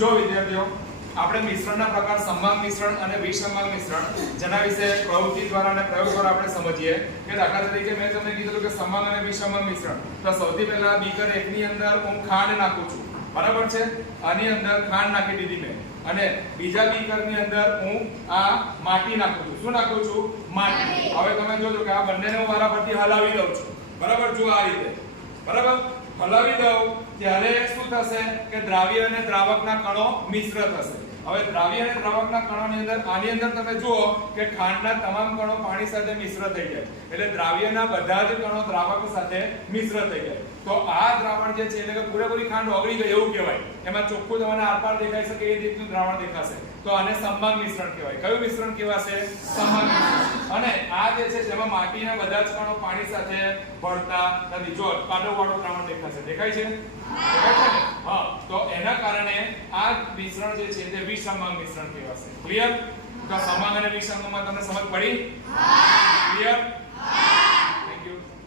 જો વિદ્યાર્થીઓ આપણે મિશ્રણના પ્રકાર સમાન મિશ્રણ અને વિસમાન મિશ્રણ જેના વિશે પ્રવૃત્તિ દ્વારા અને પ્રયોગ દ્વારા આપણે સમજીએ કે દાખલા તરીકે મેં તમને કીધું કે સમાન અને વિસમાન મિશ્રણ. તો સૌથી પહેલા બીકર એકની અંદર હું ખાંડ નાખું છું. બરાબર છે? આની અંદર ખાંડ નાખી દીધી મેં. અને બીજા બીકરની અંદર હું આ માટી નાખું છું. શું નાખું છું? માટી. હવે તમે જોજો કે આ બંનેને હું વારાફરતી હલાવી દઉં છું. બરાબર? જો આ રીતે. બરાબર? હલાવી દઉં. ત્યારે શું થશે કે દ્રાવ્ય અને દ્રાવકના કણો મિશ્ર થશે. હવે દ્રાવ્ય અને દ્રાવકના કણોની અંદર, આની અંદર તમે જુઓ કે ખાંડના તમામ કણો પાણી સાથે મિશ્ર થઈ જાય. એટલે દ્રાવ્યના બધા જ કણો દ્રાવક સાથે મિશ્ર થઈ જાય. તો આ દ્રાવણ જે છે, એટલે કે પૂરેપૂરી ખાંડ ઓગળી ગઈ એવું કહેવાય. એમાં ચોખ્ખું તમને આરપાર દેખાઈ શકે, એ રીતનું દ્રાવણ દેખાશે. તો આને સંભાગ મિશ્રણ કહેવાય. કયું મિશ્રણ કહેવાશે? સંભાગ મિશ્રણ. અને આ જે છે, જેમાં માટીના બધા જ કણો પાણી સાથે ભળતા નથી. જો કાદવ વાળો દ્રાવણ દેખાશે. દેખાય છે? દેખાય છે આ મિશ્રણ જે છે તે વિષમભાગ મિશ્રણ કહેવાશે. ક્લિયર તો સમાંગ અને વિષમમાં તમને સમજ પડી?